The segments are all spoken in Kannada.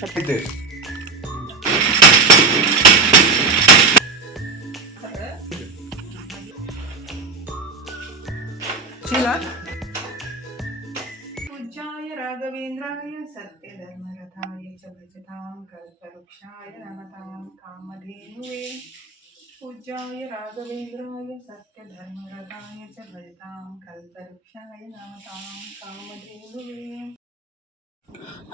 पूज्याय राघवेन्द्राय सत्यधर्मरथाय च भजतां कल्पवृक्षाय नमतां कामधेनुवे पूज्याय राघवेन्द्राय सत्यधर्मरथाय च भजतां कल्पवृक्षाय नमतां कामधेनुवे.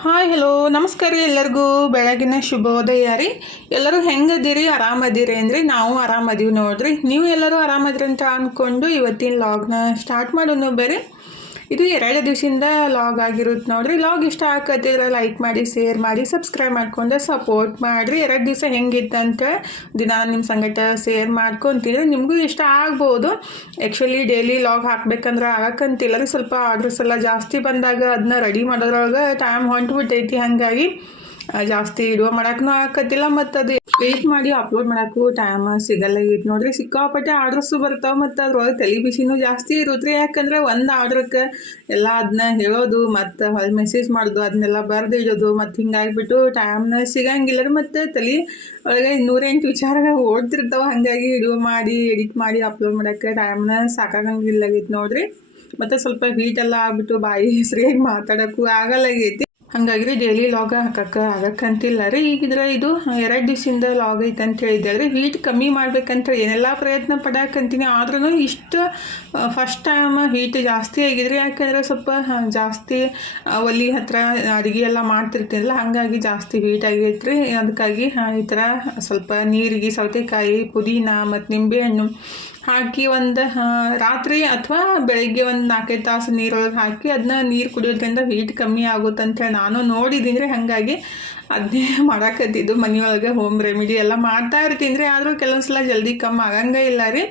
ಹಾಯ್ ಹಲೋ ನಮಸ್ಕಾರ ರೀ, ಎಲ್ಲರಿಗೂ ಬೆಳಗಿನ ಶುಭೋದಯ ರೀ. ಎಲ್ಲರೂ ಹೆಂಗದಿರಿ, ಆರಾಮದಿರಿ ಅಂದ್ರಿ? ನಾವು ಆರಾಮದೀವಿ ನೋಡ್ರಿ. ನೀವು ಎಲ್ಲರೂ ಆರಾಮದ್ರಿ ಅಂತ ಅಂದ್ಕೊಂಡು ಇವತ್ತಿನ ಲಾಗ್ನ ಸ್ಟಾರ್ಟ್ ಮಾಡೋಣ ಬೇರೆ. ಇದು 2 ದಿವಸದಿಂದ ಲಾಗ್ ಆಗಿರುತ್ತೆ ನೋಡ್ರಿ. ಲಾಗ್ ಇಷ್ಟ ಆಗತ್ತಿದ್ರೆ ಲೈಕ್ ಮಾಡಿ, ಶೇರ್ ಮಾಡಿ, ಸಬ್ಸ್ಕ್ರೈಬ್ ಮಾಡ್ಕೊಂಡು ಸಪೋರ್ಟ್ ಮಾಡಿರಿ. 2 ದಿವಸ ಹೆಂಗಿತ್ತಂತ ದಿನ ನಿಮ್ಮ ಸಂಗಟ ಶೇರ್ ಮಾಡ್ಕೊತಿದ್ರೆ ನಿಮಗೂ ಇಷ್ಟ ಆಗ್ಬೋದು. ಆ್ಯಕ್ಚುಲಿ ಡೈಲಿ ಲಾಗ್ ಹಾಕ್ಬೇಕಂದ್ರೆ ಆಗಕ್ಕಂತಿಲ್ಲ ರೀ. ಸ್ವಲ್ಪ ಆರ್ಡ್ರಸ್ ಎಲ್ಲ ಜಾಸ್ತಿ ಬಂದಾಗ ಅದನ್ನ ರೆಡಿ ಮಾಡೋದ್ರೊಳಗೆ ಟೈಮ್ ಹೊಂಟ್ಬಿಟ್ಟೈತಿ. ಹಾಗಾಗಿ ಜಾಸ್ತಿ ವಿಡಿಯೋ ಮಾಡೋಕ್ಕೂ ಆಗತ್ತಿಲ್ಲ, ಮತ್ತು ಅದು ವೇಟ್ ಮಾಡಿ ಅಪ್ಲೋಡ್ ಮಾಡೋಕ್ಕೂ ಟೈಮ್ ಸಿಗಲ್ಲ ಇತ್ತು ನೋಡ್ರಿ. ಸಿಕ್ಕಾಪಟ್ಟೆ ಆರ್ಡ್ರಸ್ಸು ಬರ್ತಾವೆ, ಮತ್ತು ಅದ್ರೊಳಗೆ ತಲೆ ಬಿಸಿನೂ ಜಾಸ್ತಿ ಇರುತ್ತೆ ರೀ. ಯಾಕಂದರೆ ಒಂದು ಆರ್ಡ್ರಕ್ಕೆ ಎಲ್ಲ ಅದನ್ನ ಹೇಳೋದು, ಮತ್ತು ಹೊಳ್ಳಿ ಮೆಸೇಜ್ ಮಾಡೋದು, ಅದನ್ನೆಲ್ಲ ಬರೆದು ಇಡೋದು, ಮತ್ತು ಹಿಂಗಾಗಿಬಿಟ್ಟು ಟೈಮ್ನ ಸಿಗಂಗಿಲ್ಲ ರೀ. ಮತ್ತು ತಲೆ ಒಳಗೆ 108 ವಿಚಾರಗಳು ಓಡ್ತಿರ್ತಾವೆ. ಹಾಗಾಗಿ ವಿಡಿಯೋ ಮಾಡಿ ಎಡಿಟ್ ಮಾಡಿ ಅಪ್ಲೋಡ್ ಮಾಡೋಕ್ಕೆ ಟೈಮ್ನ ಸಾಕಾಗಂಗಿಲ್ಲಾಗೈತಿ ನೋಡ್ರಿ. ಮತ್ತು ಸ್ವಲ್ಪ ಹೀಟೆಲ್ಲ ಆಗ್ಬಿಟ್ಟು ಬಾಯಿ ಸರಿಯಾಗಿ ಮಾತಾಡೋಕ್ಕೂ ಆಗಲ್ಲಾಗೈತಿ. ಹಾಗಾಗಿ ಡೈಲಿ ಲಾಗ ಹಾಕಕ್ಕೆ ಆಗಕ್ಕಂತಿಲ್ಲ ರೀ. ಈಗಿದ್ರೆ ಇದು 2 ದಿವಸದಿಂದ ಲಾಗ್ ಐತೆ ಅಂತ ಹೇಳಿದ್ದೆ ರೀ. ಹೀಟ್ ಕಮ್ಮಿ ಮಾಡ್ಬೇಕಂತ ಏನೆಲ್ಲ ಪ್ರಯತ್ನ ಪಡಕ್ಕಂತೀನಿ, ಆದ್ರೂ ಇಷ್ಟು ಫಸ್ಟ್ ಟೈಮ್ ಹೀಟ್ ಜಾಸ್ತಿ ಆಗಿದ್ರಿ. ಯಾಕಂದರೆ ಸ್ವಲ್ಪ ಜಾಸ್ತಿ ಒಲಿ ಹತ್ರ ಅಡುಗೆ ಎಲ್ಲ ಮಾಡ್ತಿರ್ತೀನಲ್ಲ, ಹಾಗಾಗಿ ಜಾಸ್ತಿ ಹೀಟ್ ಆಗೈತೆ ರೀ. ಅದಕ್ಕಾಗಿ ಈ ಥರ ಸ್ವಲ್ಪ ನೀರಿಗೆ ಸೌತೆಕಾಯಿ, ಪುದೀನ ಮತ್ತು ನಿಂಬೆಹಣ್ಣು ಹಾಕಿ ಒಂದು ರಾತ್ರಿ ಅಥವಾ ಬೆಳಗ್ಗೆ ಒಂದು 4-5 ತಾಸು ನೀರೊಳಗೆ ಹಾಕಿ ಅದನ್ನ ನೀರು ಕುಡಿಯೋದ್ರಿಂದ ಹೀಟ್ ಕಮ್ಮಿ ಆಗುತ್ತೆ ಅಂತೇಳಿ ನಾನು ನೋಡಿದ್ದೀನಿ ರೀ. ಹಾಗಾಗಿ ಅದನ್ನೇ ಮಾಡಾಕತ್ತಿದ್ದು ಮನೆಯೊಳಗೆ ಹೋಮ್ ರೆಮಿಡಿ ಎಲ್ಲ ಮಾಡ್ತಾ ಇರ್ತೀನಿ ರೀ. ಆದರೂ ಕೆಲವೊಂದು ಸಲ ಜಲ್ದಿ ಕಮ್ಮಿ ಆಗಂಗೆ ಇಲ್ಲ ರೀ.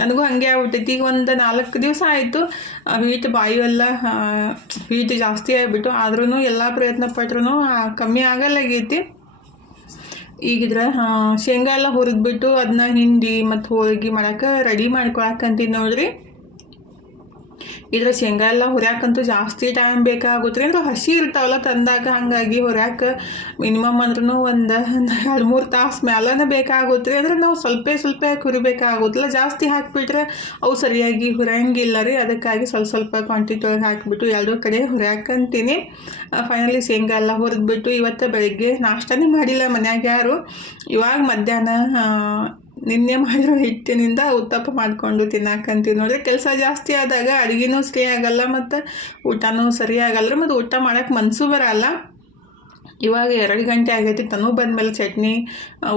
ನನಗೂ ಹಾಗೆ ಆಗ್ಬಿಟ್ಟೈತಿ. ಈಗ ಒಂದು 4 ದಿವಸ ಆಯಿತು ಹೀಟ್ ಬಾಯಿಯೆಲ್ಲ ಹೀಟ್ ಜಾಸ್ತಿ ಆಗಿಬಿಟ್ಟು, ಆದ್ರೂ ಎಲ್ಲ ಪ್ರಯತ್ನ ಪಟ್ರೂ ಕಮ್ಮಿ ಆಗಲ್ಲಾಗೈತಿ. ಈಗಿದ್ರೆ ಶೇಂಗಾ ಎಲ್ಲ ಹುರಿದ್ಬಿಟ್ಟು ಅದನ್ನ ಹಿಂಡಿ ಮತ್ತು ಹೋಳಿಗೆ ಮಾಡೋಕೆ ರೆಡಿ ಮಾಡ್ಕೊಳಕ್ಕಂತೀನಿ ನೋಡ್ರಿ. ಇದ್ರ ಶೇಂಗಾ ಎಲ್ಲ ಹುರಿಯಾಕಂತೂ ಜಾಸ್ತಿ ಟೈಮ್ ಬೇಕಾಗುತ್ತೆ ರೀ. ಅಂದ್ರೆ ಹಸಿ ಇರ್ತಾವಲ್ಲ ತಂದಾಗ, ಹಾಗಾಗಿ ಹುರಿಯಾಕೆ ಮಿನಿಮಮ್ ಅಂದ್ರೂ ಒಂದು 2-3 ತಾಸು ಮೇಲೇ ಬೇಕಾಗುತ್ತೆ ರೀ. ಅಂದರೆ ನಾವು ಸ್ವಲ್ಪ ಹುರಿಬೇಕಾಗುತ್ತಲ್ಲ, ಜಾಸ್ತಿ ಹಾಕಿಬಿಟ್ರೆ ಅವು ಸರಿಯಾಗಿ ಹುರಿಯಂಗಿಲ್ಲ ರೀ. ಅದಕ್ಕಾಗಿ ಸ್ವಲ್ಪ ಕ್ವಾಂಟಿಟಿ ಒಳಗೆ ಹಾಕಿಬಿಟ್ಟು 2 ಕಡೆ ಹುರಿಯಾಕಂತೀನಿ. ಫೈನಲಿ ಶೇಂಗಾ ಎಲ್ಲ ಹುರಿದ್ಬಿಟ್ಟು ಇವತ್ತು ಬೆಳಗ್ಗೆ ನಾಷ್ಟನೇ ಮಾಡಿಲ್ಲ ಮನ್ಯಾಗ ಯಾರು. ಇವಾಗ ಮಧ್ಯಾಹ್ನ ನಿನ್ನೆ ಮಾಡಿರೋ ಹಿಟ್ಟಿನಿಂದ ಉತ್ತಪ್ಪ ಮಾಡಿಕೊಂಡು ತಿನ್ನಾಕಂತೀವಿ ನೋಡ್ರಿ. ಕೆಲಸ ಜಾಸ್ತಿ ಆದಾಗ ಅಡುಗೆನೂ ಸರಿ ಆಗಲ್ಲ, ಮತ್ತು ಊಟನೂ ಸರಿ ಆಗಲ್ಲ, ಮತ್ತು ಊಟ ಮಾಡೋಕ್ಕೆ ಮನಸ್ಸು ಬರಲ್ಲ. ಇವಾಗ 2 ಗಂಟೆ ಆಗೈತಿ. ತನೂ ಬಂದಮೇಲೆ ಚಟ್ನಿ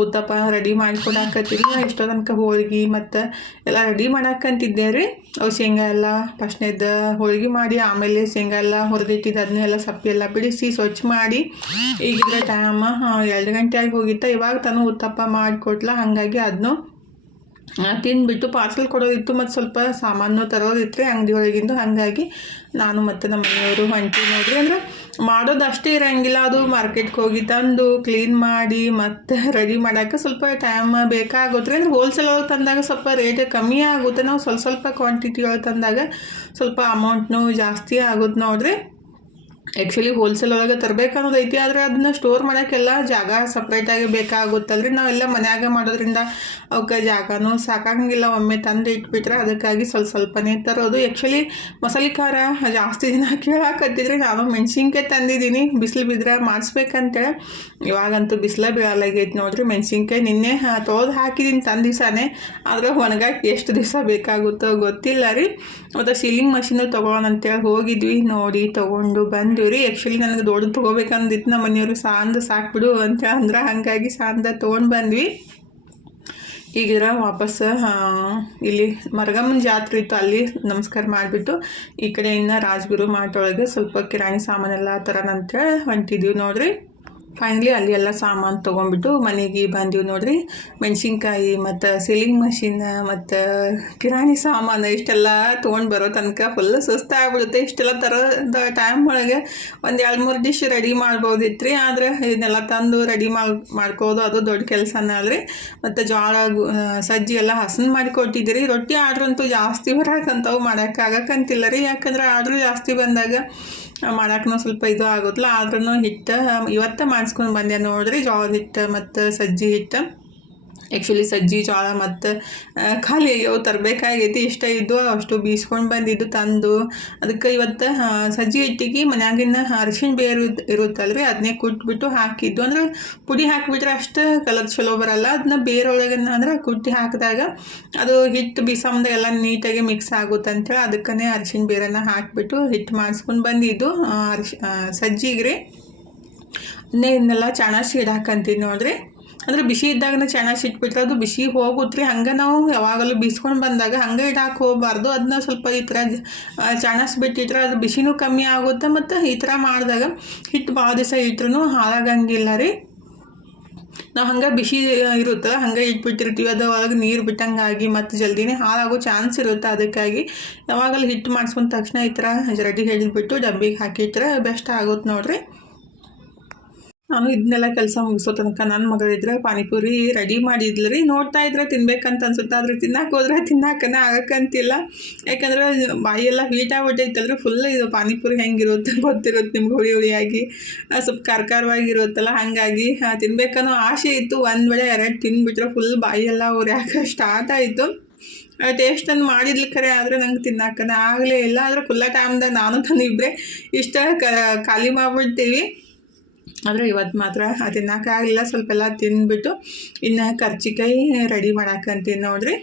ಉತ್ತಪ್ಪ ರೆಡಿ ಮಾಡಿಕೊಡಾಕತ್ತೀವಿ. ಎಷ್ಟೋ ತನಕ ಹೋಳ್ಗೆ ಮತ್ತು ಎಲ್ಲ ರೆಡಿ ಮಾಡಾಕಂತಿದ್ದೆ ರೀ. ಅವು ಶೇಂಗಾ ಎಲ್ಲ ಫಸ್ಟ್ನೇದು ಹೋಳ್ಗೆ ಮಾಡಿ, ಆಮೇಲೆ ಶೇಂಗಾ ಎಲ್ಲ ಹುರಿದಿಟ್ಟಿದ್ದು ಅದನ್ನೆಲ್ಲ ಸಪ್ಪೆ ಎಲ್ಲ ಬಿಡಿಸಿ ಸ್ವಚ್ಛ ಮಾಡಿ. ಈಗಿದ್ರೆ ಟೈಮ್ 2 ಗಂಟೆ ಆಗಿ ಹೋಗಿತ್ತು. ಇವಾಗ ತನೂ ಉತ್ತಪ್ಪ ಮಾಡಿಕೊಟ್ಲ. ಹಾಗಾಗಿ ಅದನ್ನು ತಿಂದ್ಬಿಟ್ಟು ಪಾರ್ಸಲ್ ಕೊಡೋದಿತ್ತು, ಮತ್ತು ಸ್ವಲ್ಪ ಸಾಮಾನು ತರೋದಿತ್ತು ರೀ ಅಂಗಡಿ ಒಳಗಿಂದು. ಹಾಗಾಗಿ ನಾನು ಮತ್ತು ನಮ್ಮ ಮನೆಯವರು ಹೊಂಟೀವಿ ನೋಡ್ರಿ. ಅಂದರೆ ಮಾಡೋದು ಅಷ್ಟೇ ಇರೋಂಗಿಲ್ಲ, ಅದು ಮಾರ್ಕೆಟ್ಗೆ ಹೋಗಿ ತಂದು ಕ್ಲೀನ್ ಮಾಡಿ ಮತ್ತು ರೆಡಿ ಮಾಡೋಕ್ಕೆ ಸ್ವಲ್ಪ ಟೈಮ್ ಬೇಕಾಗುತ್ತೆ ರೀ. ಅಂದರೆ ಹೋಲ್ಸೇಲ್ ಒಳಗೆ ತಂದಾಗ ಸ್ವಲ್ಪ ರೇಟ್ ಕಮ್ಮಿ ಆಗುತ್ತೆ. ನಾವು ಸ್ವಲ್ಪ ಕ್ವಾಂಟಿಟಿ ಒಳಗೆ ತಂದಾಗ ಸ್ವಲ್ಪ ಅಮೌಂಟ್ನೂ ಜಾಸ್ತಿ ಆಗುತ್ತೆ ನೋಡ್ರಿ. ಆ್ಯಕ್ಚುಲಿ ಹೋಲ್ಸೇಲ್ ಒಳಗೆ ತರಬೇಕನ್ನೋದೈತಿ, ಆದರೆ ಅದನ್ನು ಸ್ಟೋರ್ ಮಾಡೋಕ್ಕೆಲ್ಲ ಜಾಗ ಸಪ್ರೇಟಾಗಿ ಬೇಕಾಗುತ್ತಲ್ರಿ. ನಾವೆಲ್ಲ ಮನ್ಯಾಗ ಮಾಡೋದ್ರಿಂದ ಅವಕ್ಕೆ ಜಾಗನೂ ಸಾಕಾಗಂಗಿಲ್ಲ ಒಮ್ಮೆ ತಂದು ಇಟ್ಬಿಟ್ರೆ. ಅದಕ್ಕಾಗಿ ಸ್ವಲ್ಪನೇ ತರೋದು. ಆ್ಯಕ್ಚುಲಿ ಮಸಾಲೆ ಖಾರ ಜಾಸ್ತಿ ದಿನ ಕೇಳಾಕತ್ತಿದ್ರೆ ನಾನು ಮೆಣಸಿನ್ಕಾಯಿ ತಂದಿದ್ದೀನಿ, ಬಿಸಿಲು ಬಿದ್ದರೆ ಮಾಡಿಸ್ಬೇಕಂತೇಳಿ. ಇವಾಗಂತೂ ಬಿಸಿಲೇ ಬೀಳಲಾಗೈತಿ ನೋಡ್ರಿ. ಮೆಣಸಿನ್ಕಾಯಿ ನಿನ್ನೆ ತೊಳೆದು ಹಾಕಿದ್ದೀನಿ ತಂದಿಸಾನೆ, ಆದರೆ ಒಣಗಕ್ಕೆ ಎಷ್ಟು ದಿವಸ ಬೇಕಾಗುತ್ತೋ ಗೊತ್ತಿಲ್ಲ ರೀ. ಮತ್ತು ಸೀಲಿಂಗ್ ಮಷೀನು ತೊಗೊಳ್ಳೋಣ ಅಂತೇಳಿ ಹೋಗಿದ್ವಿ, ನೋಡಿ ತೊಗೊಂಡು ಬಂದ್ವಿ ರೀ. ಆ್ಯಕ್ಚುಲಿ ನನಗೆ ದೊಡ್ಡದು ತೊಗೋಬೇಕಂದಿತ್ತು, ನಮ್ಮ ಮನೆಯವರು ಸಾಕ್ಬಿಡು ಅಂತ ಅಂದ್ರೆ, ಹಾಗಾಗಿ ತೊಗೊಂಡು ಬಂದ್ವಿ. ಈಗಿರ ವಾಪಸ್ ಇಲ್ಲಿ ಮರಗಮ್ಮನ ಜಾತ್ರೆ ಇತ್ತು, ಅಲ್ಲಿ ನಮಸ್ಕಾರ ಮಾಡಿಬಿಟ್ಟು ಈ ಕಡೆಯಿಂದ ರಾಜಗುರು ಮಾಟೊಳಗೆ ಸ್ವಲ್ಪ ಕಿರಾಣಿ ಸಾಮಾನೆಲ್ಲ ತರೋಣಂತೇಳಿ ಹೊಂಟಿದ್ದೀವಿ ನೋಡ್ರಿ. ಫೈನಲಿ ಅಲ್ಲಿ ಎಲ್ಲ ಸಾಮಾನು ತೊಗೊಂಡ್ಬಿಟ್ಟು ಮನೆಗೆ ಬಂದೀವಿ ನೋಡ್ರಿ. ಮೆಣಸಿನ್ಕಾಯಿ ಮತ್ತು ಸೀಲಿಂಗ್ ಮಷಿನ್ ಮತ್ತು ಕಿರಾಣಿ ಸಾಮಾನು ಇಷ್ಟೆಲ್ಲ ತೊಗೊಂಡು ಬರೋ ತನಕ ಫುಲ್ ಸುಸ್ತಾಗ್ಬಿಡುತ್ತೆ. ಇಷ್ಟೆಲ್ಲ ತರೋದ ಟೈಮ್ ಒಳಗೆ ಒಂದು 2-3 ಡಿಶ್ ರೆಡಿ ಮಾಡ್ಬೋದಿತ್ತು ರೀ. ಆದರೆ ಇದನ್ನೆಲ್ಲ ತಂದು ರೆಡಿ ಮಾಡ್ಕೋದು ಅದು ದೊಡ್ಡ ಕೆಲಸನೇ ಅಲ್ರಿ. ಮತ್ತು ಜೋಳ ಸಜ್ಜಿ ಎಲ್ಲ ಹಸನ್ ಮಾಡಿಕೊಟ್ಟಿದ್ದೀರಿ. ರೊಟ್ಟಿ ಆರ್ಡ್ರಂತೂ ಜಾಸ್ತಿ ಬರೋಕ್ಕಂತವು ಮಾಡೋಕ್ಕಾಗಕ್ಕಂತಿಲ್ಲ ರೀ. ಯಾಕಂದ್ರೆ ಆರ್ಡ್ರು ಜಾಸ್ತಿ ಬಂದಾಗ ಮಾಡೋಕ್ಕೂ ಸ್ವಲ್ಪ ಇದು ಆಗುತ್ತಲ್ಲ. ಆದ್ರೂ ಹಿಟ್ಟು ಇವತ್ತು ಮಾಡಿಸ್ಕೊಂಡು ಬಂದೆ ನೋಡ್ರಿ. ಜೋಳದ ಹಿಟ್ಟು ಮತ್ತು ಸಜ್ಜಿ ಹಿಟ್ಟು. ಆ್ಯಕ್ಚುಲಿ ಸಜ್ಜಿ ಜೋಳ ಮತ್ತು ಖಾಲಿ ಅವು ತರಬೇಕಾಗೈತಿ. ಇಷ್ಟ ಇದ್ದು ಅಷ್ಟು ಬೀಸ್ಕೊಂಡು ಬಂದಿದ್ದು ತಂದು. ಅದಕ್ಕೆ ಇವತ್ತು ಸಜ್ಜಿ ಹಿಟ್ಟಿಗೆ ಮನ್ಯಾಗಿನ ಅರಿಶಿಣ ಬೇರು ಇರುತ್ತಲ್ರಿ, ಅದನ್ನೇ ಕುಟ್ಬಿಟ್ಟು ಹಾಕಿದ್ದು. ಅಂದ್ರೆ ಪುಡಿ ಹಾಕಿಬಿಟ್ರೆ ಅಷ್ಟು ಕಲರ್ ಚಲೋ ಬರಲ್ಲ. ಅದನ್ನ ಬೇರೊಳಗೆ ಅಂದ್ರೆ ಕುಟ್ಟಿ ಹಾಕಿದಾಗ ಅದು ಹಿಟ್ಟು ಬೀಸಂದಾಗ ಎಲ್ಲ ನೀಟಾಗಿ ಮಿಕ್ಸ್ ಆಗುತ್ತೆ ಅಂತೇಳಿ ಅದಕ್ಕೇ ಅರಿಶಿಣ ಬೇರನ್ನು ಹಾಕಿಬಿಟ್ಟು ಹಿಟ್ಟು ಮಾಡಿಸ್ಕೊಂಡು ಬಂದಿದ್ದು ಸಜ್ಜಿಗೆ ರೀ. ಇದನ್ನೆಲ್ಲ ಚೆನ್ನಾಗಿ ಇಡಾಕಂತೀನಿ ನೋಡ್ರಿ. ಅಂದ್ರೆ ಬಿಸಿ ಇದ್ದಾಗನ ಚೆನ್ನಾಗಿ ಇಟ್ಬಿಟ್ರೆ ಅದು ಬಿಸಿ ಹೋಗುತ್ತೆ ರೀ. ಹಂಗೆ ನಾವು ಯಾವಾಗಲೂ ಬೀಸ್ಕೊಂಡು ಬಂದಾಗ ಹಂಗೆ ಇಡಾಕೆ ಹೋಗಬಾರ್ದು. ಅದನ್ನ ಸ್ವಲ್ಪ ಈ ಥರ ಬಿಟ್ಟಿಟ್ರೆ ಅದು ಬಿಸಿನೂ ಕಮ್ಮಿ ಆಗುತ್ತೆ. ಮತ್ತು ಈ ಥರ ಮಾಡಿದಾಗ ಹಿಟ್ಟು ಭಾಳ ದಿವಸ ಇಟ್ರೂ ಹಾಳಾಗಂಗಿಲ್ಲ ರೀ. ನಾವು ಹಂಗೆ ಬಿಸಿ ಇರುತ್ತಲ್ಲ ಹಂಗೆ ಇಟ್ಬಿಟ್ಟಿರ್ತೀವಿ, ಅದು ಒಳಗೆ ನೀರು ಬಿಟ್ಟಂಗಾಗಿ ಮತ್ತು ಜಲ್ದಿನೇ ಹಾಳಾಗೋ ಚಾನ್ಸ್ ಇರುತ್ತೆ. ಅದಕ್ಕಾಗಿ ಯಾವಾಗಲೂ ಹಿಟ್ಟು ಮಾಡಿಸ್ಕೊಂಡ ತಕ್ಷಣ ಈ ಥರ ರೆಡಿ ಹಿಡಿದ್ಬಿಟ್ಟು ಡಬ್ಬಿಗೆ ಹಾಕಿಟ್ರೆ ಬೆಸ್ಟ್ ಆಗುತ್ತೆ ನೋಡಿರಿ. ನಾನು ಇದನ್ನೆಲ್ಲ ಕೆಲಸ ಮುಗಿಸೋ ತನಕ ನನ್ನ ಮಗಳಿದ್ರೆ ಪಾನಿಪುರಿ ರೆಡಿ ಮಾಡಿದ್ಲು ರೀ. ನೋಡ್ತಾ ಇದ್ರೆ ತಿನ್ಬೇಕಂತ ಅನ್ಸುತ್ತೆ, ಆದರೆ ತಿನ್ನಕ್ಕೆ ಹೋದ್ರೆ ತಿನ್ನಕ್ಕನೇ ಆಗಕ್ಕಂತಿಲ್ಲ. ಯಾಕಂದ್ರೆ ಬಾಯಿಯೆಲ್ಲ ಹೀಟ್ ಆಗ್ಬಿಟ್ಟೈತಲ್ರಿ ಫುಲ್. ಇದು ಪಾನಿಪುರಿ ಹೆಂಗಿರುತ್ತೆ ಗೊತ್ತಿರುತ್ತೆ ನಿಮ್ಗೆ, ಹುಳಿ ಹುಳಿಯಾಗಿ ಸ್ವಲ್ಪ ಖಾರವಾಗಿರುತ್ತಲ್ಲ. ಹಾಗಾಗಿ ತಿನ್ಬೇಕನ್ನೋ ಆಸೆ ಇತ್ತು. ಒಂದು ವೇಳೆ 2 ತಿಂದುಬಿಟ್ರೆ ಫುಲ್ ಬಾಯಿಯೆಲ್ಲ ಉರಿಯಾಕೆ ಸ್ಟಾರ್ಟ್ ಆಯಿತು. ಟೇಸ್ಟನ್ನು ಮಾಡಿದ್ಲು ಖರೆ, ಆದರೆ ನಂಗೆ ತಿನ್ನಕ್ಕನೇ ಆಗಲೇ ಇಲ್ಲ. ಆದರೆ ಫುಲ್ಲ ಟೈಮ್ದಾಗ ನಾನು ಇಬ್ಬರೇ ಇಷ್ಟ ಖಾಲಿ ಮಾಡಿಬಿಡ್ತೀವಿ. ಆದರೆ ಇವತ್ತು ಮಾತ್ರ ತಿನ್ನೋಕ್ಕಾಗಲಿಲ್ಲ. ಸ್ವಲ್ಪ ಎಲ್ಲ ತಿಂದ್ಬಿಟ್ಟು ಇನ್ನು ಕರ್ಜಿಕಾಯಿ ರೆಡಿ ಮಾಡಾಕಂತೀನಿ ನೋಡ್ರಿ.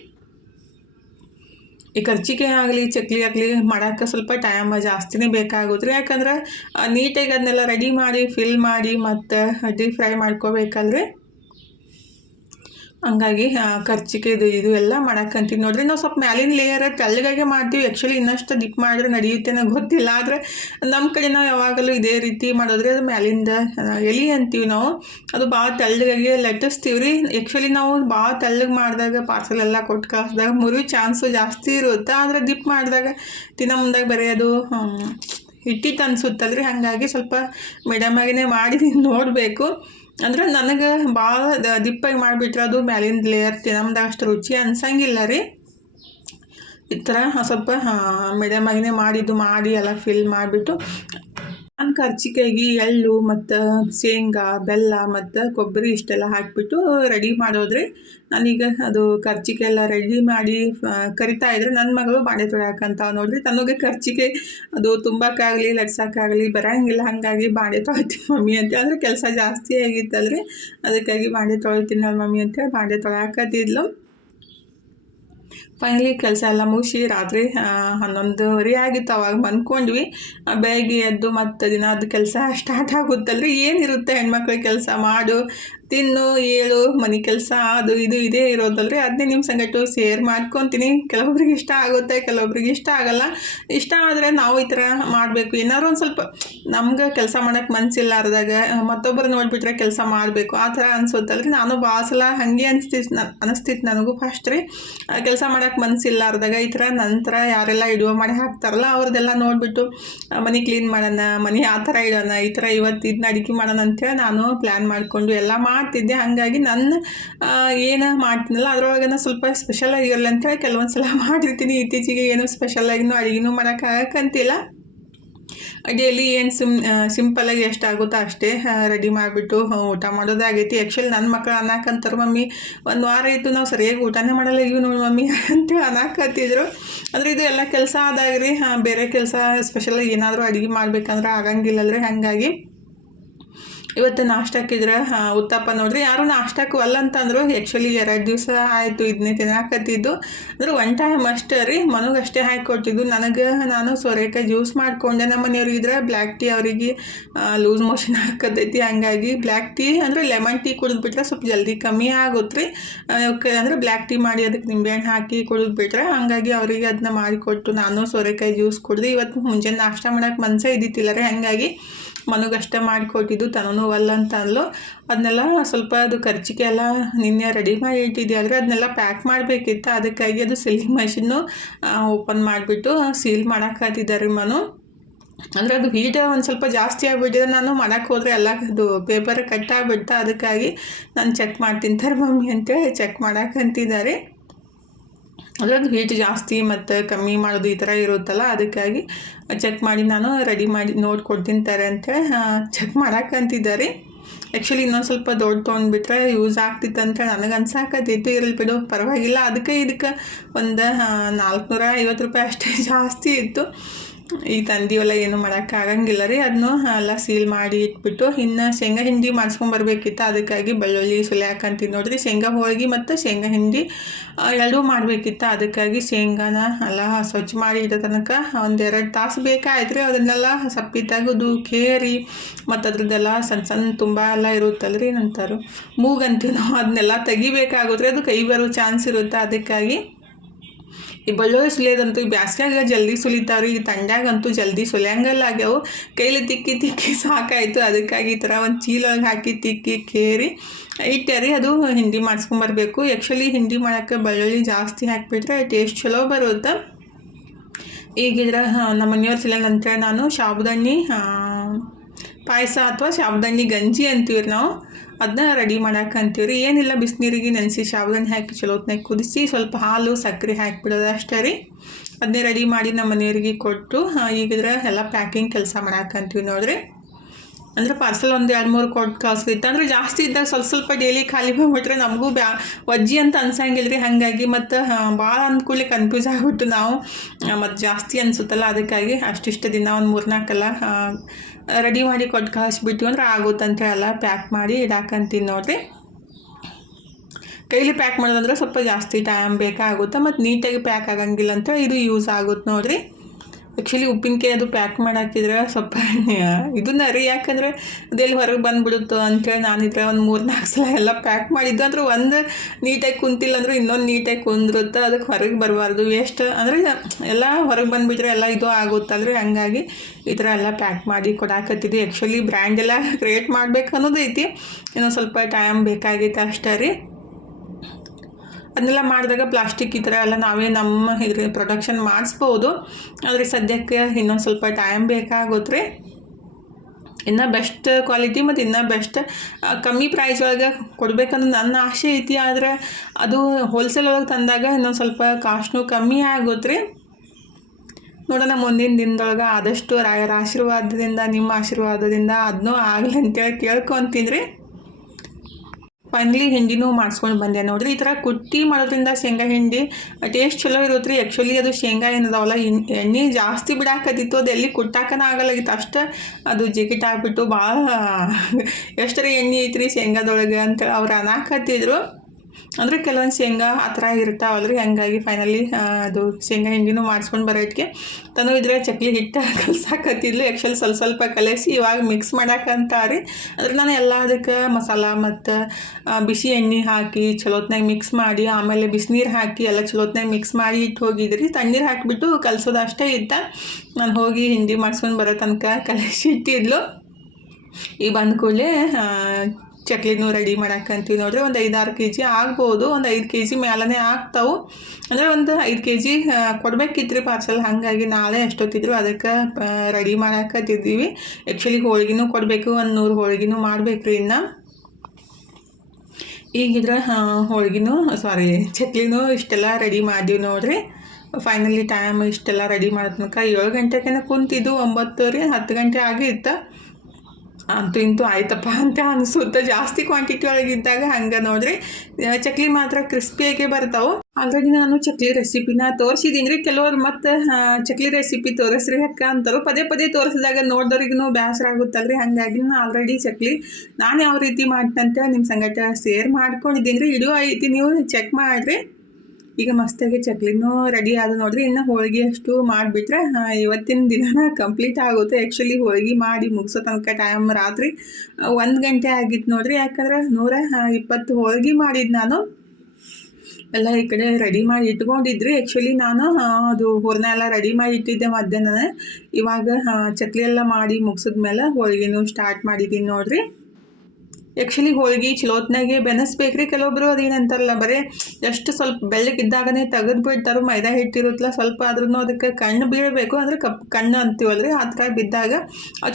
ಈ ಕರ್ಜಿಕಾಯಿ ಆಗಲಿ ಚಕ್ಲಿ ಆಗಲಿ ಮಾಡೋಕ್ಕೆ ಸ್ವಲ್ಪ ಟೈಮ್ ಜಾಸ್ತಿನೇ ಬೇಕಾಗುತ್ತೆ ರೀ. ಯಾಕಂದ್ರೆ ನೀಟಾಗಿ ಅದನ್ನೆಲ್ಲ ರೆಡಿ ಮಾಡಿ ಫಿಲ್ ಮಾಡಿ ಮತ್ತು ಡೀಪ್ ಫ್ರೈ ಮಾಡ್ಕೋಬೇಕಲ್ರಿ. ಹಂಗಾಗಿ ಕರ್ಜಿಕಾಯಿ ಇದು ಎಲ್ಲ ಮಾಡಕ್ಕಂತೀವಿ ನೋಡ್ರಿ. ನಾವು ಸ್ವಲ್ಪ ಮ್ಯಾಲಿನ ಲೇಯರ್ ತೆಳ್ಳಗಾಗೆ ಮಾಡ್ತೀವಿ. ಆ್ಯಕ್ಚುಲಿ ಇನ್ನಷ್ಟು ದಿಪ್ ಮಾಡಿದ್ರೆ ನಡೆಯುತ್ತೆ ನಂಗೆ ಗೊತ್ತಿಲ್ಲ. ಆದರೆ ನಮ್ಮ ಕಡೆ ನಾವು ಯಾವಾಗಲೂ ಇದೇ ರೀತಿ ಮಾಡೋದ್ರೆ ಅದು ಮ್ಯಾಲಿಂದ ಎಲೆ ಅಂತೀವಿ ನಾವು, ಅದು ಭಾಳ ತೆಳ್ಳಗಾಗೆ ಲಟ್ಟಿಸ್ತೀವಿ ರೀ. ಆ್ಯಕ್ಚುಲಿ ನಾವು ಭಾಳ ತೆಳ್ಳಗೆ ಮಾಡಿದಾಗ ಪಾರ್ಸಲ್ ಎಲ್ಲ ಕೊಟ್ಟು ಕಳಿಸಿದಾಗ ಮುರಿಯೋ ಚಾನ್ಸು ಜಾಸ್ತಿ ಇರುತ್ತೆ. ಆದರೆ ದಿಪ್ ಮಾಡಿದಾಗ ತಿನ್ನೋ ಮುಂದಾಗ ಬರೀ ಅದು ಹಿಟ್ಟಿಟ್ಟು ಅನ್ಸುತ್ತಲ್ರಿ. ಹಾಗಾಗಿ ಸ್ವಲ್ಪ ಮೀಡಿಯಮಾಗಿನೇ ಮಾಡಿ ನೋಡಬೇಕು. ಅಂದ್ರೆ ನನಗೆ ಭಾಳ ದಿಪ್ಪಾಗಿ ಮಾಡಿಬಿಟ್ರೆ ಅದು ಮ್ಯಾಲಿಂದ ಲೇಯರ್ ತಿನ್ನಮ್ದಾಗ ಅಷ್ಟು ರುಚಿ ಅನ್ಸಂಗಿಲ್ಲ ರೀ. ಈ ಥರ ಸ್ವಲ್ಪ ಮೀಡಿಯಮಾಗಿನೇ ಮಾಡಿ ಎಲ್ಲ ಫಿಲ್ ಮಾಡಿಬಿಟ್ಟು ನಾನು ಕರ್ಜಿಕಾಯಿಗೆ ಎಳ್ಳು ಮತ್ತು ಶೇಂಗಾ ಬೆಲ್ಲ ಮತ್ತು ಕೊಬ್ಬರಿ ಇಷ್ಟೆಲ್ಲ ಹಾಕಿಬಿಟ್ಟು ರೆಡಿ ಮಾಡೋದ್ರಿ. ನಾನೀಗ ಅದು ಕರ್ಜಿಕಾಯಿ ಎಲ್ಲ ರೆಡಿ ಮಾಡಿ ಕರಿತಾ ಇದ್ರೆ ನನ್ನ ಮಗಳು ಬಾಂಡೆ ತೊಳ್ಯಾಕಂತ ನೋಡ್ರಿ. ತನಗೆ ಕರ್ಜಿಕಾಯಿ ಅದು ತುಂಬಕ್ಕಾಗಲಿ ಲಟ್ಸೋಕ್ಕಾಗಲಿ ಬರೋಂಗಿಲ್ಲ. ಹಾಗಾಗಿ ಬಾಂಡೆ ತೊಳಿತೀನಿ ಮಮ್ಮಿ ಅಂತೇಳಿ, ಅಂದರೆ ಕೆಲಸ ಜಾಸ್ತಿ ಆಗಿತ್ತಲ್ರಿ. ಅದಕ್ಕಾಗಿ ಬಾಂಡೆ ತೊಳಿತೀನಿ ನನ್ನ ಮಮ್ಮಿ ಅಂತೇಳಿ ಬಾಂಡೆ ತೊಳ್ಯಾಕತ್ತಿದ್ಲು. ಫೈನಲಿ ಕೆಲಸ ಎಲ್ಲ ಮುಗಿಸಿ ರಾತ್ರಿ 11:30 ಆಗಿತ್ತು. ಅವಾಗ ಮನ್ಕೊಂಡ್ವಿ. ಬೆಳಗ್ಗೆ ಎದ್ದು ಮತ್ತು ದಿನದ ಕೆಲಸ ಸ್ಟಾರ್ಟ್ ಆಗುತ್ತಲ್ರಿ. ಏನಿರುತ್ತೆ ಹೆಣ್ಮಕ್ಳಿಗೆ ಕೆಲಸ ಮಾಡು ತಿನ್ನು ಏಳು ಮನೆ ಕೆಲಸ ಅದು ಇದು ಇದೇ ಇರೋದಲ್ರಿ. ಅದನ್ನೇ ನಿಮ್ಮ ಸಂಗಟ್ಟು ಶೇರ್ ಮಾಡ್ಕೊತೀನಿ. ಕೆಲವೊಬ್ರಿಗೆ ಇಷ್ಟ ಆಗುತ್ತೆ, ಕೆಲವೊಬ್ರಿಗೆ ಇಷ್ಟ ಆಗಲ್ಲ. ಇಷ್ಟ ಆದರೆ ನಾವು ಈ ಥರ ಮಾಡಬೇಕು. ಏನಾದ್ರು ಒಂದು ಸ್ವಲ್ಪ ನಮ್ಗೆ ಕೆಲಸ ಮಾಡೋಕ್ಕೆ ಮನಸ್ಸಿಲ್ಲಾರ್ದಾಗ ಮತ್ತೊಬ್ಬರು ನೋಡಿಬಿಟ್ರೆ ಕೆಲಸ ಮಾಡಬೇಕು ಆ ಥರ ಅನ್ಸುತ್ತಲ್ರಿ. ನಾನು ಭಾಳ ಸಲ ಹಾಗೆ ಅನಿಸ್ತಿತ್ತು ನನಗೂ ಫಸ್ಟ್ ರೀ. ಕೆಲಸ ಮಾಡೋಕ್ಕೆ ಮನಸ್ಸಿಲ್ಲಾರ್ದಾಗ ಈ ಥರ ನಂತರ ಯಾರೆಲ್ಲ ವಿಡಿಯೋ ಮಾಡಿ ಹಾಕ್ತಾರಲ್ಲ ಅವ್ರದ್ದೆಲ್ಲ ನೋಡಿಬಿಟ್ಟು ಮನೆ ಕ್ಲೀನ್ ಮಾಡೋಣ, ಮನೆ ಆ ಥರ ಇಡೋಣ, ಈ ಥರ ಇವತ್ತು ಇದನ್ನ ಅಡುಗೆ ಮಾಡೋಣ ಅಂತೇಳಿ ನಾನು ಪ್ಲ್ಯಾನ್ ಮಾಡಿಕೊಂಡು ಎಲ್ಲ ಮಾಡ್ತಿದ್ದೆ. ಹಾಗಾಗಿ ನನ್ನ ಏನು ಮಾಡ್ತೀನಲ್ಲ ಅದರೊಳಗೆ ಸ್ವಲ್ಪ ಸ್ಪೆಷಲಾಗಿ ಇರಲಿ ಅಂತೇಳಿ ಕೆಲವೊಂದು ಸಲ ಮಾಡಿರ್ತೀನಿ. ಇತ್ತೀಚೆಗೆ ಏನು ಸ್ಪೆಷಲಾಗಿನೂ ಅಡುಗೆನೂ ಮಾಡೋಕ್ಕಾಗಕ್ಕಂತಿಲ್ಲ. ಡೈಲಿ ಏನು ಸಿಂಪಲಾಗಿ ಎಷ್ಟಾಗುತ್ತೋ ಅಷ್ಟೇ ರೆಡಿ ಮಾಡಿಬಿಟ್ಟು ಊಟ ಮಾಡೋದಾಗೈತಿ. ಆ್ಯಕ್ಚುಲಿ ನನ್ನ ಮಕ್ಕಳು ಅನ್ನಕ್ಕಂತಾರೆ, ಮಮ್ಮಿ 1 ವಾರ ಇತ್ತು ನಾವು ಸರಿಯಾಗಿ ಊಟನೇ ಮಾಡಲ್ಲ ಇವು ನೋಡಿ ಮಮ್ಮಿ ಅಂತೇಳಿ ಅನ್ನಕತ್ತಿದ್ರು. ಅಂದರೆ ಇದು ಎಲ್ಲ ಕೆಲಸ ಆದಾಗ ರೀ, ಬೇರೆ ಕೆಲಸ ಸ್ಪೆಷಲಾಗಿ ಏನಾದರೂ ಅಡುಗೆ ಮಾಡ್ಬೇಕಂದ್ರೆ ಆಗಂಗಿಲ್ಲಲ್ರಿ. ಹಾಗಾಗಿ ಇವತ್ತು ನಾಷ್ಟಕ್ಕಿದ್ರೆ ಉತ್ತಪ್ಪ ನೋಡ್ರಿ. ಯಾರು ನಾಷ್ಟಕ್ಕೆ ಅಂತಂದ್ರು. ಆ್ಯಕ್ಚುಲಿ 2 ದಿವಸ ಆಯಿತು ಇದನ್ನೇ ತಿನ್ನಾಕತ್ತಿದ್ದು. ಅಂದ್ರೆ 1 ಟೈಮ್ ಅಷ್ಟೇ ರೀ, ಮನಗೆ ಅಷ್ಟೇ ಹಾಕಿಕೊಟ್ಟಿದ್ದು. ನಾನು ಸೋರೆಕಾಯಿ ಜ್ಯೂಸ್ ಮಾಡಿಕೊಂಡೆ. ನಮ್ಮ ಮನೆಯವ್ರಿಗಿದ್ರೆ ಬ್ಲ್ಯಾಕ್ ಟೀ, ಅವರಿಗೆ ಲೂಸ್ ಮೋಷನ್ ಹಾಕತೈತಿ. ಹಂಗಾಗಿ ಬ್ಲ್ಯಾಕ್ ಟೀ ಅಂದರೆ ಲೆಮನ್ ಟೀ ಕುಡಿದ್ಬಿಟ್ರೆ ಸ್ವಲ್ಪ ಜಲ್ದಿ ಕಮ್ಮಿ ಆಗುತ್ತೆ ರೀ. ಅಂದರೆ ಬ್ಲ್ಯಾಕ್ ಟೀ ಮಾಡಿ ಅದಕ್ಕೆ ನಿಂಬೆಹಣ್ಣು ಹಾಕಿ ಕುಡಿದ್ಬಿಟ್ರೆ, ಹಂಗಾಗಿ ಅವರಿಗೆ ಅದನ್ನ ಮಾಡಿಕೊಟ್ಟು ನಾನು ಸೋರೆಕಾಯಿ ಜ್ಯೂಸ್ ಕುಡಿದು ಇವತ್ತು ಮುಂಜಾನೆ ನಾಷ್ಟ ಮಾಡೋಕ್ಕೆ ಮನಸ್ಸೇ ಇದ್ದಿತ್ತಿಲ್ಲ ರೀ. ಹಾಗಾಗಿ ಮನಗಷ್ಟೇ ಮಾಡಿಕೊಟ್ಟಿದ್ದು. ತನೂ ಅಂತ ಅಂದ್ಲು. ಅದನ್ನೆಲ್ಲ ಸ್ವಲ್ಪ ಅದು ಕರ್ಜಿಕಾಯಿ ಎಲ್ಲ ನಿನ್ನೆ ರೆಡಿ ಮಾಡಿ ಇಟ್ಟಿದ್ದೆ. ಅದನ್ನೆಲ್ಲ ಪ್ಯಾಕ್ ಮಾಡಬೇಕಿತ್ತು. ಅದಕ್ಕಾಗಿ ಅದು ಸೀಲಿಂಗ್ ಮಷಿನ್ನು ಓಪನ್ ಮಾಡಿಬಿಟ್ಟು ಸೀಲ್ ಮಾಡೋಕ್ಕಾಗ್ತಿದ್ದಾರೆ ಮನು. ಅಂದರೆ ಅದು ಹೀಟ್ ಒಂದು ಸ್ವಲ್ಪ ಜಾಸ್ತಿ ಆಗಿಬಿಟ್ಟಿದೆ. ನಾನು ಮಾಡೋಕ್ಕೆ ಹೋದರೆ ಎಲ್ಲ ಅದು ಪೇಪರ್ ಕಟ್ ಆಗಿಬಿಡ್ತಾ. ಅದಕ್ಕಾಗಿ ನಾನು ಚೆಕ್ ಮಾಡ್ತೀನಿ ಮಮ್ಮಿ ಅಂತೇಳಿ ಚೆಕ್ ಮಾಡೋಕ್ಕಂತಿದ್ದಾರೆ. ಅದ್ರದ್ದು ಹೀಟ್ ಜಾಸ್ತಿ ಮತ್ತು ಕಮ್ಮಿ ಮಾಡೋದು ಈ ಥರ ಇರುತ್ತಲ್ಲ, ಅದಕ್ಕಾಗಿ ಚೆಕ್ ಮಾಡಿ ನಾನು ರೆಡಿ ಮಾಡಿ ನೋಡ್ಕೊಡ್ತೀನಿ ತಾರೆ ಅಂತೇಳಿ ಚೆಕ್ ಮಾಡಕ್ಕಂತಿದ್ದಾರೆ. ಆ್ಯಕ್ಚುಲಿ ಇನ್ನೊಂದು ಸ್ವಲ್ಪ ದೊಡ್ಡ ತೊಗೊಂಡ್ಬಿಟ್ರೆ ಯೂಸ್ ಆಗ್ತಿತ್ತು ಅಂತೇಳಿ ನನಗೆ ಅನ್ಸಾಕತ್ತಿತ್ತು. ಇರಲಿ ಬಿಡು ಪರವಾಗಿಲ್ಲ. ಇದಕ್ಕೆ ಒಂದು 450 ರೂಪಾಯಿ ಅಷ್ಟೇ ಜಾಸ್ತಿ ಇತ್ತು. ಈಗ ತಂದೀವಲ್ಲ, ಏನು ಮಾಡೋಕ್ಕಾಗಂಗಿಲ್ಲ ರೀ. ಅದನ್ನು ಎಲ್ಲ ಸೀಲ್ ಮಾಡಿ ಇಟ್ಬಿಟ್ಟು ಇನ್ನು ಶೇಂಗಾ ಹಿಂಡಿ ಮಾಡಿಸ್ಕೊಂಬರ್ಬೇಕಿತ್ತು. ಅದಕ್ಕಾಗಿ ಬೆಳ್ಳುಳ್ಳಿ ಸುಲಿಯಾಕಂತೀನಿ ನೋಡ್ರಿ. ಶೇಂಗಾ ಹೋಳಿಗೆ ಮತ್ತು ಶೇಂಗಾ ಹಿಂಡಿ ಎರಡೂ ಮಾಡಬೇಕಿತ್ತು. ಅದಕ್ಕಾಗಿ ಶೇಂಗಾನ ಎಲ್ಲ ಸ್ವಚ್ಛ ಮಾಡಿ ಇಡೋ ತನಕ 1-2 ತಾಸು ಬೇಕಾಯ್ತು ರೀ. ಅದನ್ನೆಲ್ಲ ಸಪ್ಪಿ ತೆಗೆದು ಕೇರಿ ಮತ್ತು ಅದ್ರದ್ದೆಲ್ಲ ಸಣ್ಣ ಸಣ್ಣ ತುಂಬ ಎಲ್ಲ ಇರುತ್ತಲ್ರಿ, ನಂತರ ಮೂಗಂತೀವಿ ನಾವು, ಅದನ್ನೆಲ್ಲ ತೆಗಿಬೇಕಾಗುತ್ತೆ. ಅದು ಕೈ ಬರೋ ಚಾನ್ಸ್ ಇರುತ್ತೆ. ಅದಕ್ಕಾಗಿ ಈ ಬೆಳ್ಳುಳ್ಳಿ ಸುಲಿಯೋದಂತೂ ಈ ಬ್ಯಾಸ್ಗ್ಯಾಗ ಜಲ್ದಿ ಸುಲಿತಾವ್ರಿ. ಈ ತಂಡ್ಯಾಗಂತೂ ಜಲ್ದಿ ಸುಲಿಯಂಗಲ್ಲ ಆಗ್ಯಾವು. ಕೈಲಿ ತಿಕ್ಕಿ ಸಾಕಾಯಿತು. ಅದಕ್ಕಾಗಿ ಈ ಥರ ಒಂದು ಚೀಲೊಳಗೆ ಹಾಕಿ ತಿಕ್ಕಿ ಕೇರಿ ಇಟ್ಟೆ ರೀ. ಅದು ಹಿಂಡಿ ಮಾಡಿಸ್ಕೊಂಬರ್ಬೇಕು. ಆ್ಯಕ್ಚುಲಿ ಹಿಂಡಿ ಮಾಡೋಕ್ಕೆ ಬೆಳ್ಳುಳ್ಳಿ ಜಾಸ್ತಿ ಹಾಕಿಬಿಟ್ರೆ ಟೇಸ್ಟ್ ಚಲೋ ಬರುತ್ತೆ. ಈಗಿದ್ರೆ ನಮ್ಮ ಮನೆಯವ್ರ ಸಿಲಿಯಂದ್ರೆ ನಾನು ಸಾಬುದಾನಿ ಪಾಯಸ ಅಥವಾ ಸಾಬುದಾನಿ ಗಂಜಿ ಅಂತೀವಿ ನಾವು, ಅದನ್ನ ರೆಡಿ ಮಾಡೋಕ್ಕಂತೀವಿ ರೀ. ಏನಿಲ್ಲ, ಬಿಸಿನೀರಿಗೆ ನೆನೆಸಿ ಸಾಬುದಾನಿ ಹಾಕಿ ಚಲೋತ್ನಾಗ ಕುದಿಸಿ ಸ್ವಲ್ಪ ಹಾಲು ಸಕ್ಕರೆ ಹಾಕಿಬಿಡೋದು ಅಷ್ಟೇ ರೀ. ಅದನ್ನೇ ರೆಡಿ ಮಾಡಿ ನಮ್ಮ ಮನೆಯವ್ರಿಗೆ ಕೊಟ್ಟು ಈಗಿದ್ರೆ ಎಲ್ಲ ಪ್ಯಾಕಿಂಗ್ ಕೆಲಸ ಮಾಡೋಕ್ಕಂತೀವಿ ನೋಡ್ರಿ. ಅಂದರೆ ಪಾರ್ಸಲ್ 1-2-3 ಕೊಟ್ಟು ಕಳ್ಸಿತ್ತು. ಅಂದರೆ ಜಾಸ್ತಿ ಇದ್ದಾಗ ಸ್ವಲ್ಪ ಡೈಲಿ ಖಾಲಿ ಹೋಗ್ಬಿಟ್ರೆ ನಮಗೂ ವಜ್ಜಿ ಅಂತ ಅನ್ಸಂಗಿಲ್ಲ ರೀ. ಹಾಗಾಗಿ ಮತ್ತು ಭಾಳ ಅಂದ್ಕೂಡಲೇ ಕನ್ಫ್ಯೂಸ್ ಆಗಿಬಿಟ್ಟು ನಾವು ಮತ್ತು ಜಾಸ್ತಿ ಅನಿಸುತ್ತಲ್ಲ, ಅದಕ್ಕಾಗಿ ಅಷ್ಟಿಷ್ಟು ದಿನ ಒಂದು 3-4 ರೆಡಿ ಮಾಡಿ ಕೊಟ್ಟು ಕಳಿಸ್ಬಿಟ್ಟು ಅಂದ್ರೆ ಆಗುತ್ತಂತ ಎಲ್ಲ ಪ್ಯಾಕ್ ಮಾಡಿ ಇಡಾಕಂತೀನಿ ನೋಡ್ರಿ. ಕೈಲಿ ಪ್ಯಾಕ್ ಮಾಡೋದಂದ್ರೆ ಸ್ವಲ್ಪ ಜಾಸ್ತಿ ಟೈಮ್ ಬೇಕಾಗುತ್ತೆ ಮತ್ತು ನೀಟಾಗಿ ಪ್ಯಾಕ್ ಆಗಂಗಿಲ್ಲ ಅಂತ ಇದು ಯೂಸ್ ಆಗುತ್ತೆ ನೋಡ್ರಿ. ಆ್ಯಕ್ಚುಲಿ ಉಪ್ಪಿನಕಾಯಿ ಅದು ಪ್ಯಾಕ್ ಮಾಡಾಕಿದ್ರೆ ಸ್ವಲ್ಪ ಇದನ್ನ ರೀ, ಯಾಕಂದರೆ ಅದೆಲ್ಲಿ ಹೊರಗೆ ಬಂದುಬಿಡುತ್ತೋ ಅಂಥೇಳಿ ನಾನಿದ್ರೆ ಒಂದು 3-4 ಸಲ ಎಲ್ಲ ಪ್ಯಾಕ್ ಮಾಡಿದ್ದು. ಅಂದ್ರೆ ಒಂದು ನೀಟಾಗಿ ಕುಂತಿಲ್ಲ ಅಂದ್ರೆ ಇನ್ನೊಂದು ನೀಟಾಗಿ ಕುಂದಿರುತ್ತೆ. ಅದಕ್ಕೆ ಹೊರಗೆ ಬರಬಾರ್ದು, ವೇಸ್ಟ್ ಅಂದರೆ ಎಲ್ಲ ಹೊರಗೆ ಬಂದುಬಿಟ್ರೆ ಎಲ್ಲ ಇದು ಆಗುತ್ತಲ್ರಿ. ಹಂಗಾಗಿ ಈ ಥರ ಎಲ್ಲ ಪ್ಯಾಕ್ ಮಾಡಿ ಕೊಡಾಕತ್ತಿದ್ವಿ. ಆ್ಯಕ್ಚುಲಿ ಬ್ರ್ಯಾಂಡ್ ಎಲ್ಲ ಕ್ರಿಯೇಟ್ ಮಾಡ್ಬೇಕು ಅನ್ನೋದು ಐತಿ, ಇನ್ನೊಂದು ಸ್ವಲ್ಪ ಟೈಮ್ ಬೇಕಾಗೈತೆ ಅಷ್ಟೇ ರೀ. ಅದನ್ನೆಲ್ಲ ಮಾಡಿದಾಗ ಪ್ಲಾಸ್ಟಿಕ್ ಈ ಥರ ಎಲ್ಲ ನಾವೇ ನಮ್ಮ ಇದ್ರ ಪ್ರೊಡಕ್ಷನ್ ಮಾಡಿಸ್ಬೋದು. ಆದರೆ ಸದ್ಯಕ್ಕೆ ಇನ್ನೊಂದು ಸ್ವಲ್ಪ ಟೈಮ್ ಬೇಕಾಗುತ್ತೆ ರೀ. ಇನ್ನೂ ಬೆಸ್ಟ್ ಕ್ವಾಲಿಟಿ ಮತ್ತು ಇನ್ನೂ ಬೆಸ್ಟ್ ಕಮ್ಮಿ ಪ್ರೈಸ್ ಒಳಗೆ ಕೊಡಬೇಕನ್ನೋ ನನ್ನ ಆಸೆ ಐತಿ. ಆದರೆ ಅದು ಹೋಲ್ಸೇಲ್ ಒಳಗೆ ತಂದಾಗ ಇನ್ನೊಂದು ಸ್ವಲ್ಪ ಕಾಸ್ಟ್ನೂ ಕಮ್ಮಿ ಆಗುತ್ತೆ ರೀ. ನೋಡೋಣ ಮುಂದಿನ ದಿನದೊಳಗೆ ಆದಷ್ಟು ರಾಯರ ಆಶೀರ್ವಾದದಿಂದ, ನಿಮ್ಮ ಆಶೀರ್ವಾದದಿಂದ ಅದನ್ನೂ ಆಗಲಿ ಅಂತೇಳಿ ಕೇಳ್ಕೊತೀನಿ ರೀ. ಫೈನಲಿ ಹಿಂಡಿನೂ ಮಾಡಿಸ್ಕೊಂಡು ಬಂದೆ ನೋಡ್ರಿ. ಈ ಥರ ಕುಟ್ಟಿ ಮಾಡೋದ್ರಿಂದ ಶೇಂಗಾ ಹಿಂಡಿ ಟೇಸ್ಟ್ ಚಲೋ ಇರುತ್ತೆ ರೀ. ಆ್ಯಕ್ಚುಲಿ ಅದು ಶೇಂಗಾ ಏನದಾವಲ್ಲ, ಎಣ್ಣೆ ಜಾಸ್ತಿ ಬಿಡಾಕತ್ತಿತ್ತು, ಅದು ಎಲ್ಲಿ ಕುಟ್ಟಾಕನ ಆಗಲಾಗಿತ್ತು. ಅಷ್ಟು ಅದು ಜಿಗಿಟ್ ಆಗಿಬಿಟ್ಟು ಭಾಳ ಎಷ್ಟರ ಎಣ್ಣೆ ಐತ್ರಿ ಶೇಂಗಾದೊಳಗೆ ಅಂತೇಳಿ ಅವ್ರು ಅನ್ನಾಕತ್ತಿದ್ರು. ಅಂದರೆ ಕೆಲವೊಂದು ಶೇಂಗಾ ಆ ಥರ ಇರ್ತಾವಲ್ರಿ. ಹಂಗಾಗಿ ಫೈನಲಿ ಅದು ಶೇಂಗಾ ಹಿಂಡಿನೂ ಮಾಡಿಸ್ಕೊಂಡು ಬರೋದಕ್ಕೆ ತನೂ ಇದ್ರೆ ಚಕ್ಲಿ ಹಿಟ್ಟು ಕಲ್ಸಾಕತ್ತಿದ್ಲು. ಆ್ಯಕ್ಚುಲಿ ಸ್ವಲ್ಪ ಕಲಸಿ ಇವಾಗ ಮಿಕ್ಸ್ ಮಾಡಾಕಂತಾರಿ. ಅಂದ್ರೆ ನಾನು ಎಲ್ಲ ಅದಕ್ಕೆ ಮಸಾಲ ಮತ್ತು ಬಿಸಿ ಎಣ್ಣೆ ಹಾಕಿ ಚಲೋತ್ನಾಗ ಮಿಕ್ಸ್ ಮಾಡಿ, ಆಮೇಲೆ ಬಿಸಿನೀರು ಹಾಕಿ ಎಲ್ಲ ಚಲೋತ್ನಾಗ ಮಿಕ್ಸ್ ಮಾಡಿ ಇಟ್ಟು ಹೋಗಿದ್ರಿ. ತಣ್ಣೀರು ಹಾಕಿಬಿಟ್ಟು ಕಲಸೋದು ಅಷ್ಟೇ ಇತ್ತು. ನಾನು ಹೋಗಿ ಹಿಂಡಿ ಮಾಡಿಸ್ಕೊಂಡು ಬರೋ ತನಕ ಕಲಸಿ ಇಟ್ಟಿದ್ಲು. ಈಗ ಬಂದ ಕೂಡಲೇ ಚಕ್ಲಿನೂ ರೆಡಿ ಮಾಡಾಕಂತೀವಿ ನೋಡ್ರಿ. ಒಂದು 5-6 kg ಆಗ್ಬೋದು, ಒಂದು 5 kg ಮೇಲೇ ಆಗ್ತಾವೆ. ಅಂದರೆ ಒಂದು 5 kg ಕೊಡಬೇಕಿತ್ತು ಪಾರ್ಸಲ್. ಹಾಗಾಗಿ ನಾಳೆ ಎಷ್ಟೊತ್ತಿದ್ರು ಅದಕ್ಕೆ ರೆಡಿ ಮಾಡಾಕತ್ತಿದ್ದೀವಿ. ಆ್ಯಕ್ಚುಲಿ ಹೋಳಿಗೆನೂ ಕೊಡಬೇಕು, ಒಂದು 100 ಹೋಳಿಗೆನೂ ಮಾಡ್ಬೇಕ್ರಿ. ಇನ್ನು ಈಗಿದ್ರೆ ಚಕ್ಲಿನೂ ಇಷ್ಟೆಲ್ಲ ರೆಡಿ ಮಾಡಿದ್ವಿ ನೋಡ್ರಿ. ಫೈನಲಿ ಟೈಮ್ ಇಷ್ಟೆಲ್ಲ ರೆಡಿ ಮಾಡೋ ತನಕ 7 ಗಂಟೆಗೆ ಕುಂತಿದ್ದು, 9 ಗಂಟೆ ಆಗಿತ್ತು. ಅಂತೂ ಇಂತೂ ಆಯ್ತಪ್ಪ ಅಂತ ಅನಿಸುತ್ತೆ. ಜಾಸ್ತಿ ಕ್ವಾಂಟಿಟಿ ಒಳಗಿದ್ದಾಗ ಹಂಗೆ ನೋಡ್ರಿ. ಚಕ್ಲಿ ಮಾತ್ರ ಕ್ರಿಸ್ಪಿಯಾಗೆ ಬರ್ತಾವೆ. ಆಲ್ರೆಡಿ ನಾನು ಚಕ್ಲಿ ರೆಸಿಪಿನ ತೋರಿಸಿದ್ದೀನಿ ರೀ. ಕೆಲವ್ರು ಮತ್ತು ಚಕ್ಲಿ ರೆಸಿಪಿ ತೋರಿಸ್ರಿ ಅಕ್ಕ ಅಂತಾರೋ. ಪದೇ ತೋರಿಸಿದಾಗ ನೋಡಿದವ್ರಿಗೂ ಬೇಸರ ಆಗುತ್ತಲ್ರಿ. ಹಾಗಾಗಿ ನಾನು ಆಲ್ರೆಡಿ ಚಕ್ಲಿ ನಾನು ಯಾವ ರೀತಿ ಮಾಡ್ತಂತ ನಿಮ್ಮ ಸಂಗಟ ಶೇರ್ ಮಾಡ್ಕೊಂಡಿದ್ದೀನಿ ರೀ. ವಿಡಿಯೋ ಐತಿ, ನೀವು ಚೆಕ್ ಮಾಡಿರಿ. ಈಗ ಮಸ್ತಾಗಿ ಚಕ್ಲಿನೂ ರೆಡಿ ಆದ ನೋಡ್ರಿ. ಇನ್ನು ಹೋಳಿಗೆ ಅಷ್ಟು ಮಾಡಿಬಿಟ್ರೆ ಇವತ್ತಿನ ದಿನ ಕಂಪ್ಲೀಟ್ ಆಗುತ್ತೆ. ಆ್ಯಕ್ಚುಲಿ ಹೋಳಿಗೆ ಮಾಡಿ ಮುಗಿಸೋ ತನಕ ಟೈಮ್ ರಾತ್ರಿ 1 ಗಂಟೆ ಆಗಿತ್ತು ನೋಡ್ರಿ. ಯಾಕಂದ್ರೆ 120 ಹೋಳಿಗೆ ಮಾಡಿದ್ದು ನಾನು. ಎಲ್ಲ ಈ ಕಡೆ ರೆಡಿ ಮಾಡಿ ಇಟ್ಕೊಂಡಿದ್ರಿ. ಆ್ಯಕ್ಚುಲಿ ನಾನು ಅದು ಹೂರ್ಣ ಎಲ್ಲ ರೆಡಿ ಮಾಡಿ ಇಟ್ಟಿದ್ದೆ ಮಧ್ಯಾಹ್ನ. ಇವಾಗ ಚಕ್ಲಿ ಎಲ್ಲ ಮಾಡಿ ಮುಗಿಸಿದ್ಮೇಲೆ ಹೋಳಿಗೆನೂ ಸ್ಟಾರ್ಟ್ ಮಾಡಿದ್ದೀನಿ ನೋಡ್ರಿ. ಆ್ಯಕ್ಚುಲಿ ಹೋಳಿಗೆ ಚಲೋತ್ನಾಗೆ ಬೆನೆಸ್ಬೇಕ್ರಿ. ಕೆಲವೊಬ್ಬರು ಅದೇನಂತಾರಲ್ಲ, ಬರೀ ಎಷ್ಟು ಸ್ವಲ್ಪ ಬೆಳ್ಳಗಿದ್ದಾಗನೇ ತೆಗೆದು ಬಿಡ್ತಾರೆ. ಮೈದಾ ಹಿಟ್ಟಿರುತ್ತಲ್ಲ, ಸ್ವಲ್ಪ ಆದ್ರೂ ಅದಕ್ಕೆ ಕಣ್ಣು ಬೀಳಬೇಕು. ಅಂದರೆ ಕಣ್ಣು ಅಂತೀವಲ್ರಿ, ಆ ಥರ ಬಿದ್ದಾಗ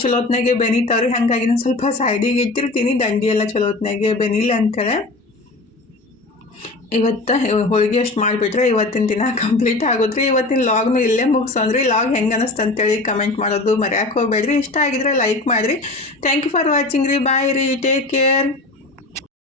ಚಲೋತ್ನಾಗೆ ಬೆನೀತಾವ್ರಿ. ಹಾಗಾಗಿ ನಾನು ಸ್ವಲ್ಪ ಸೈಡಿಗೆ ಇಟ್ಟಿರ್ತೀನಿ, ದಂಡಿ ಎಲ್ಲ ಚಲೋತ್ನಾಗೆ ಬೆನಿಲ್ಲ ಅಂಥೇಳಿ. ಇವತ್ತು ಹೋಳಿಗೆ ಅಷ್ಟು ಮಾಡಿಬಿಟ್ರೆ ಇವತ್ತಿನ ದಿನ ಕಂಪ್ಲೀಟ್ ಆಗೋದ್ರಿ. ಇವತ್ತಿನ ಲಾಗ್ನು ಇಲ್ಲೇ ಮುಗಿಸೋದ್ರಿ. ಲಾಗ್ ಹೆಂಗೆ ಅನ್ನಿಸ್ತು ಅಂತೇಳಿ ಕಮೆಂಟ್ ಮಾಡೋದು ಮರ್ಯಾಕೆ ಹೋಗ್ಬೇಡ್ರಿ. ಇಷ್ಟ ಆಗಿದ್ರೆ ಲೈಕ್ ಮಾಡಿರಿ. ಥ್ಯಾಂಕ್ ಯು ಫಾರ್ ವಾಚಿಂಗ್ ರೀ. ಬಾಯ್ ರೀ. Take care.